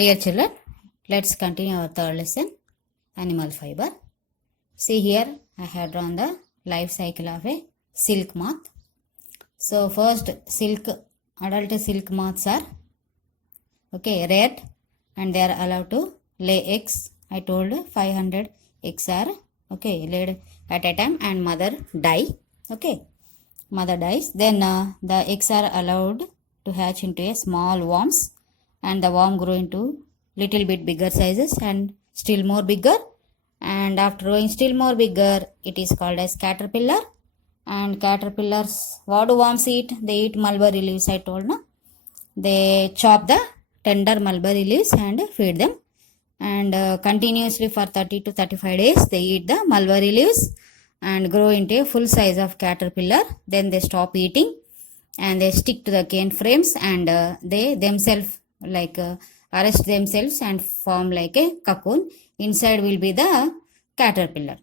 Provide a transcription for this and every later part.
Dear children, let's continue our third lesson, animal fiber. See here, I have drawn the life cycle of a silk moth. So first, adult silk moths are reared and they are allowed to lay eggs. I told 500 eggs are laid at a time and mother die. Mother dies. Then the eggs are allowed to hatch into a small worms, and the worm grow into little bit bigger sizes and still more bigger, and after growing still more bigger, it is called as caterpillar. And caterpillars, what do worms eat? They eat mulberry leaves. I told no, they chop the tender mulberry leaves and feed them, and continuously for 30 to 35 days they eat the mulberry leaves and grow into a full size of caterpillar. Then they stop eating and they stick to the cane frames, and they themselves arrest themselves and form like a cocoon. Inside will be the caterpillar.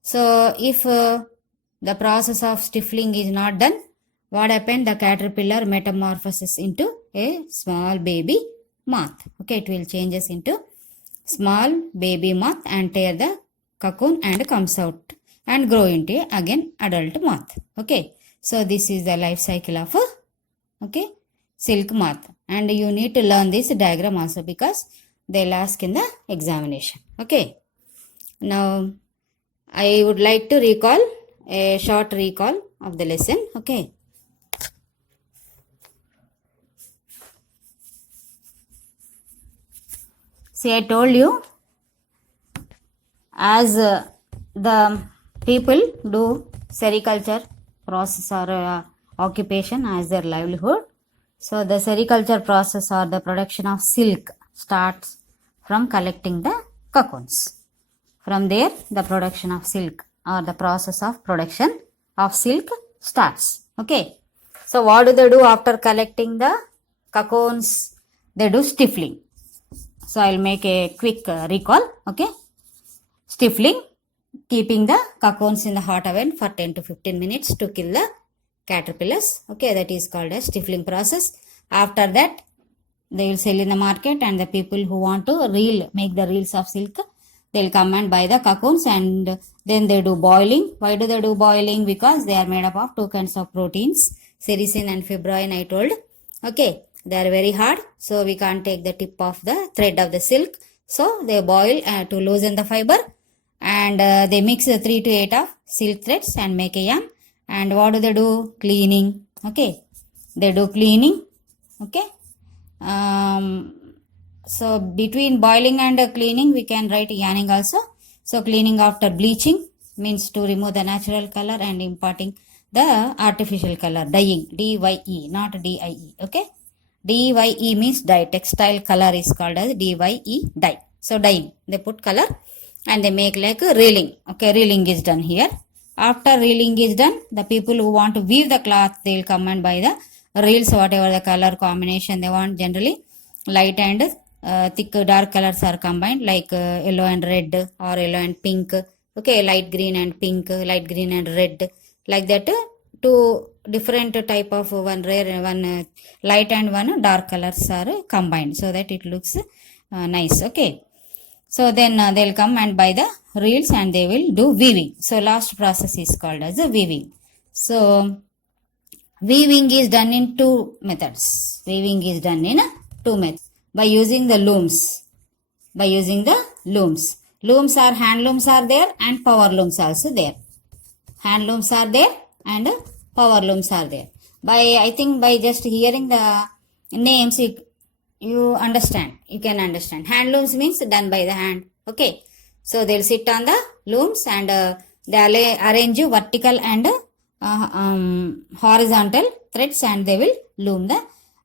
So if the process of stifling is not done, what happened? The caterpillar metamorphoses into a small baby moth. It will changes into small baby moth and tear the cocoon and comes out and grow into again adult moth. So this is the life cycle of a silk moth, and you need to learn this diagram also because they'll ask in the examination. Now I would like to recall a short recall of the lesson. See, I told you, as the people do sericulture process or occupation as their livelihood. So the sericulture process or the production of silk starts from collecting the cocoons. From there, the production of silk or the process of production of silk starts. So what do they do after collecting the cocoons? They do stifling. So I'll make a quick recall. Stifling, keeping the cocoons in the hot oven for 10 to 15 minutes to kill the caterpillars. That is called a stifling process. After that, they will sell in the market, and the people who want to make the reels of silk, they will come and buy the cocoons, and then they do boiling. Why do they do boiling? Because they are made up of two kinds of proteins, sericin and fibroin, I told. They are very hard, so we can't take the tip of the thread of the silk. So they boil to loosen the fiber, and they mix 3 to 8 of silk threads and make a yarn. And what do they do? Cleaning. They do cleaning. So between boiling and cleaning, we can write yarning also. So cleaning after bleaching means to remove the natural color and imparting the artificial color. Dyeing, D-Y-E, not D-I-E. D-Y-E means dye. Textile color is called as D-Y-E, dye. So dyeing, they put color and they make like a reeling. Reeling is done here. After reeling is done, the people who want to weave the cloth, they will come and buy the reels, whatever the color combination they want. Generally, light and thick dark colors are combined, like yellow and red or yellow and pink. Light green and pink, light green and red. Like that, two different type of one rare, one light and one dark colors are combined so that it looks nice. So then they'll come and buy the reels and they will do weaving. So last process is called as a weaving. So weaving is done in two methods. Weaving is done in two methods. By using the looms. Looms are hand looms are there and power looms also there. Hand looms are there and power looms are there. I think by just hearing the names, you understand. You can understand. Hand looms means done by the hand. So they'll sit on the looms and they'll arrange vertical and horizontal threads, and they will loom the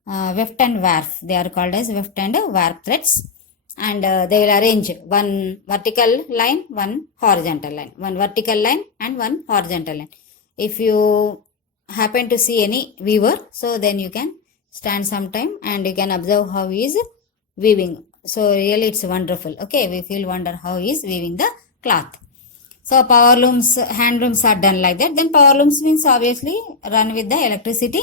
weft and warp. They are called as weft and warp threads, and they will arrange one vertical line, one horizontal line, one vertical line and one horizontal line. If you happen to see any weaver, so then you can stand sometime and you can observe how he is weaving. So really it's wonderful. We feel wonder how he is weaving the cloth. So power looms, hand looms are done like that. Then power looms means obviously run with the electricity.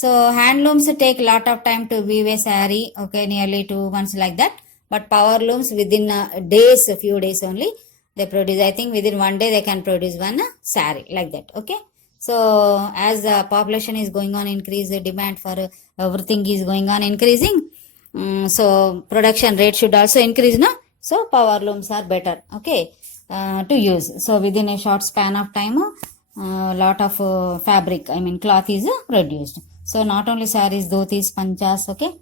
So handlooms take lot of time to weave a saree, okay, nearly 2 months like that. But power looms within days, a few days only, they produce. I think within one day they can produce one saree like that. Okay. So as the population is going on increase, the demand for everything is going on increasing. So production rate should also increase, no? So power looms are better, okay, to use. So within a short span of time, lot of fabric, I mean cloth is produced. So not only sarees, dhotis, panchas, okay,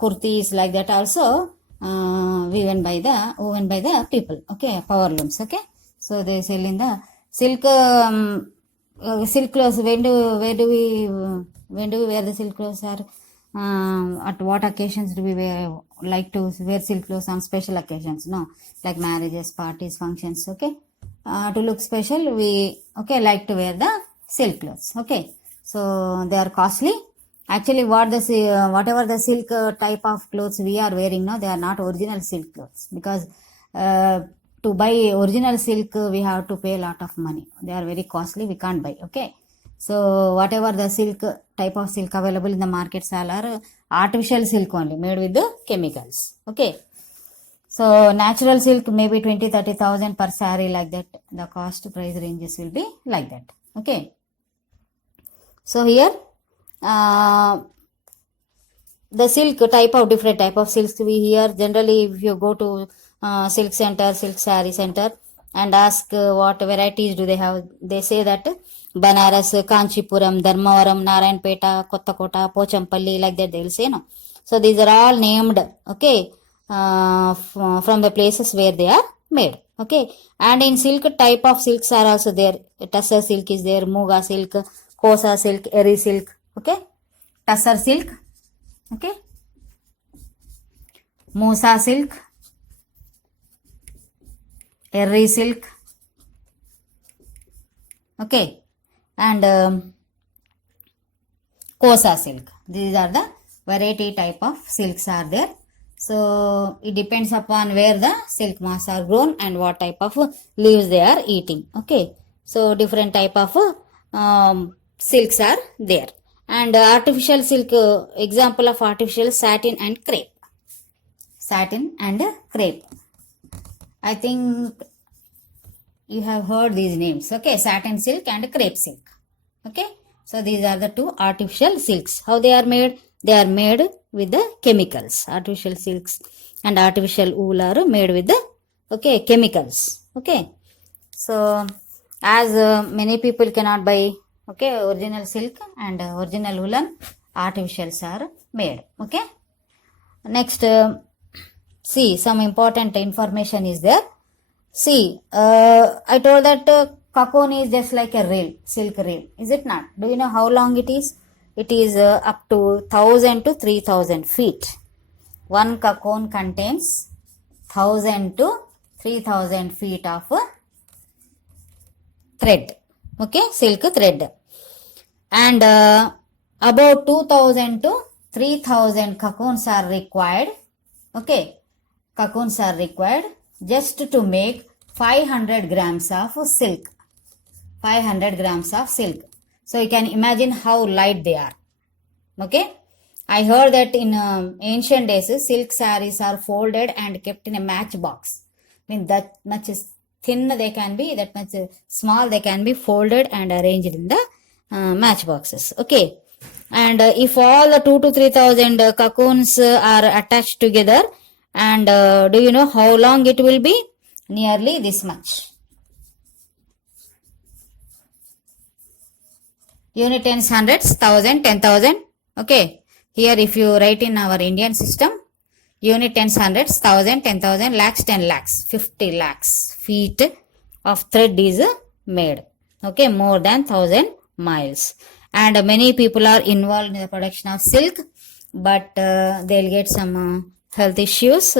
kurtis like that also woven by the people, okay, power looms, okay. So they sell in the silk silk clothes. When do we wear the silk clothes, or at what occasions do we like to wear silk clothes? On special occasions, no, like marriages, parties, functions, okay. To look special, we, okay, like to wear the silk clothes, okay. So they are costly. Actually, whatever the silk type of clothes we are wearing now, they are not original silk clothes, because to buy original silk we have to pay a lot of money. They are very costly, we can't buy, okay. So whatever the silk type of silk available in the markets, all are artificial silk only, made with the chemicals, okay. So natural silk maybe 20,000-30,000 per saree, like that. The cost price ranges will be like that, okay. So here the silk type of, different type of silks we hear. Generally, if you go to silk center, silk saree center, and ask what varieties do they have, they say that Banaras, Kanchipuram, Dharmavaram, Narayanpeta, Kottakota, Pochampalli, like that they will say, no. So these are all named, okay, from the places where they are made, okay. And in silk, type of silks are also there. Tussar silk is there, Muga silk, Kosa silk, Eri silk, okay. Tussar silk, okay, Musa silk, Eri silk, okay, and Kosa silk. These are the variety type of silks are there. So it depends upon where the silk moths are grown and what type of leaves they are eating, okay. So different type of silks are there. And artificial silk, example of artificial, satin and crepe. Satin and crepe, I think you have heard these names, okay. Satin silk and crepe silk, okay. So these are the two artificial silks. How they are made? They are made with the chemicals. Artificial silks and artificial wool are made with the, okay, chemicals, okay. So as many people cannot buy, okay, original silk and original woolen, artificials are made, okay. Next, see, some important information is there. See, I told that cocoon is just like a reel, silk reel, is it not? Do you know how long it is? It is up to 1,000 to 3,000 feet. One cocoon contains 1,000 to 3,000 feet of thread, okay, silk thread. And about 2,000 to 3,000 cocoons are required, okay. Cocoons are required just to make 500 grams of silk. 500 grams of silk. So you can imagine how light they are, okay. I heard that in ancient days, silk sarees are folded and kept in a matchbox. I mean, that much thin they can be, that much small they can be folded and arranged in the matchboxes, okay. And if all the 2 to 3,000 cocoons are attached together, and do you know how long it will be? Nearly this much. Unit tens, hundreds, 1,000, 10,000, okay. Here if you write in our Indian system, unit tens, hundreds, 1,000, 10,000, lakhs, 10 lakhs, 50 lakhs feet of thread is made, okay, more than 1,000 miles. And many people are involved in the production of silk, but they'll get some health issues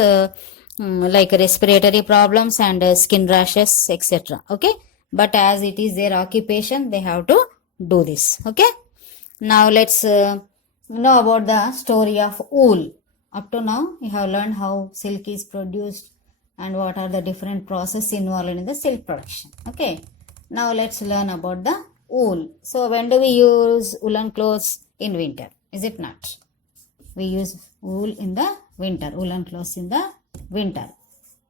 like respiratory problems and skin rashes, etc., okay. But as it is their occupation, they have to do this, okay. Now let's know about the story of wool. Up to now you have learned how silk is produced and what are the different processes involved in the silk production, okay. Now let's learn about the wool. So when do we use woolen clothes? in winter, is it not? We use wool in the winter, woolen clothes in the winter,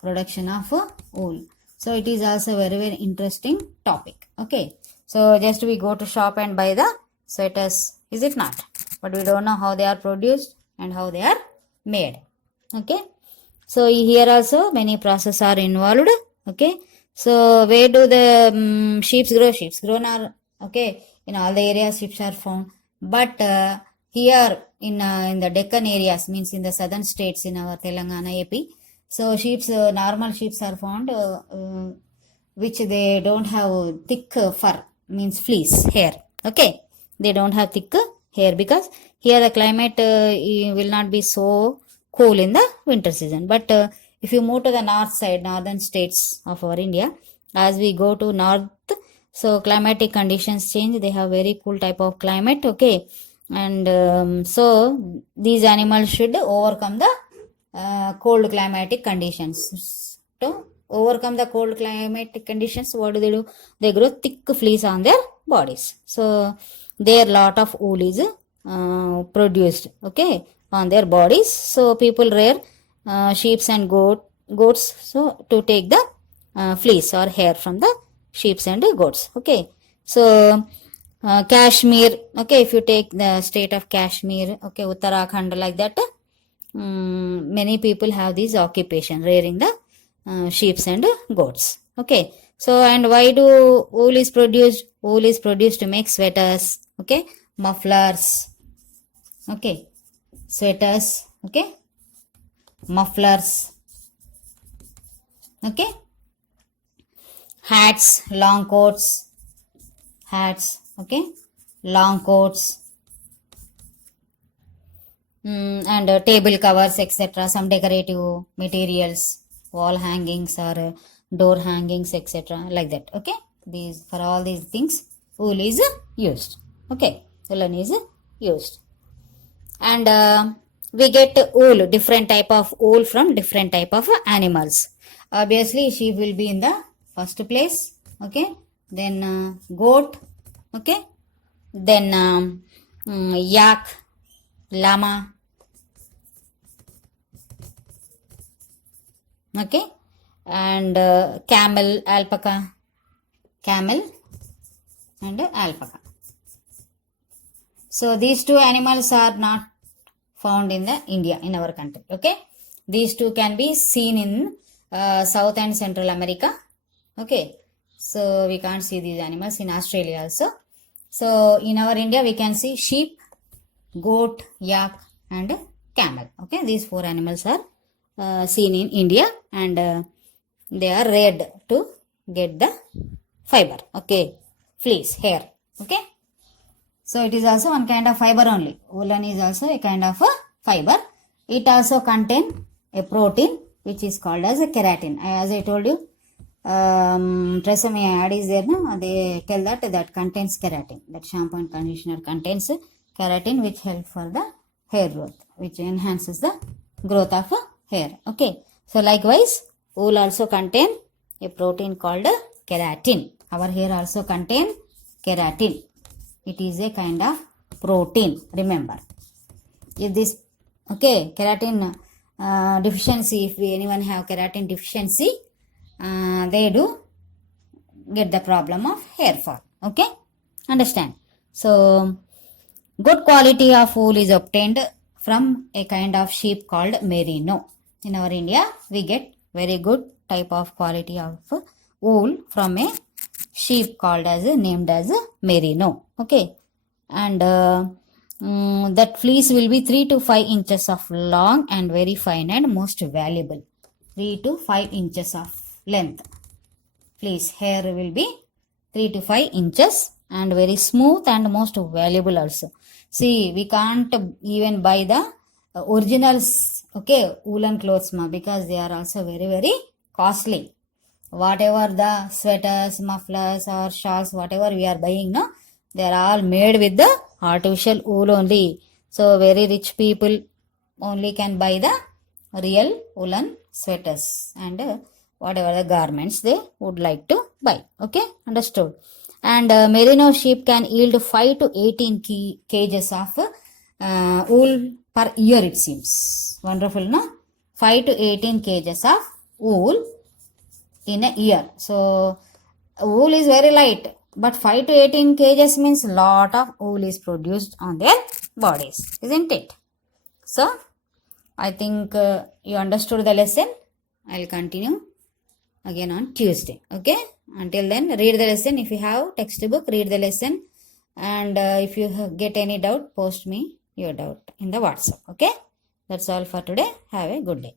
production of wool. So it is also very very interesting topic. Okay, so just we go to shop and buy the sweaters, is it not? But we don't know how they are produced and how they are made. Okay, so here also many processes are involved. Okay, so where do the sheep grow? Sheep grow now. Okay, in all the areas sheep are found, but here in the Deccan areas, means in the southern states in our Telangana, AP, so sheep's normal sheeps are found which they don't have thick fur, means fleece hair. Okay, they don't have thick hair because here the climate will not be so cool in the winter season. But if you move to the north side, northern states of our India, as we go to north, so climatic conditions change, they have very cool type of climate. Okay, and so these animals should overcome the cold climatic conditions. To overcome the cold climatic conditions, what do? They grow thick fleece on their bodies, so their lot of wool is produced, okay, on their bodies. So people rear sheep and goats so to take the fleece or hair from the sheep and goats. Okay, so Kashmir, okay, if you take the state of Kashmir, okay, Uttarakhand, like that, many people have this occupation, rearing the sheep and goats. Okay, so and why do wool is produced? Wool is produced to make sweaters, okay, mufflers, okay, sweaters, okay, mufflers, okay, hats, long coats, hats, okay, long coats, and table covers, etc. Some decorative materials, wall hangings or door hangings, etc. like that. Okay, these, for all these things wool is used. Okay, woolen is used, and we get wool, different type of wool from different type of animals. Obviously sheep will be in the first place. Okay, then goat, okay, then yak, llama, okay, and camel, alpaca, camel and alpaca. So these two animals are not found in the India, in our country. Okay, these two can be seen in South and Central America. Okay, so we can't see these animals in Australia also. So in our India we can see sheep, goat, yak and camel. Okay, these four animals are seen in India, and they are reared to get the fiber, okay, fleece, hair. Okay, so it is also one kind of fiber only. Woolen is also a kind of a fiber. It also contain a protein which is called as a keratin. As I told you, tresemme ad is there, no? They tell that contains keratin. That shampoo and conditioner contains keratin, which helps for the hair growth, which enhances the growth of hair. Okay, so likewise wool also contain a protein called keratin. Our hair also contain keratin. It is a kind of protein, remember. If this, okay, keratin deficiency, if anyone have keratin deficiency, they do get the problem of hair fall. Okay, understand? So good quality of wool is obtained from a kind of sheep called merino. In our India we get very good type of quality of wool from a sheep called as named as merino. Okay, and that fleece will be 3 to 5 inches of long and very fine and most valuable. 3 to 5 inches of length fleece hair will be 3 to 5 inches and very smooth and most valuable also. See, we can't even buy the originals, okay, woolen clothes because they are also very very costly. Whatever the sweaters, mufflers or shawls, whatever we are buying, no, they are all made with the artificial wool only. So very rich people only can buy the real woolen sweaters and whatever the garments they would like to buy. Okay, understood? And merino sheep can yield 5 to 18 kgs of wool per year, it seems. Wonderful, no? 5 to 18 kgs of wool in a year. So wool is very light, but 5 to 18 kgs means lot of wool is produced on their bodies, isn't it? So I think you understood the lesson. I'll continue again on Tuesday. Okay, until then, read the lesson. If you have textbook, read the lesson, and if you get any doubt, post me your doubt in the WhatsApp. Okay, that's all for today. Have a good day.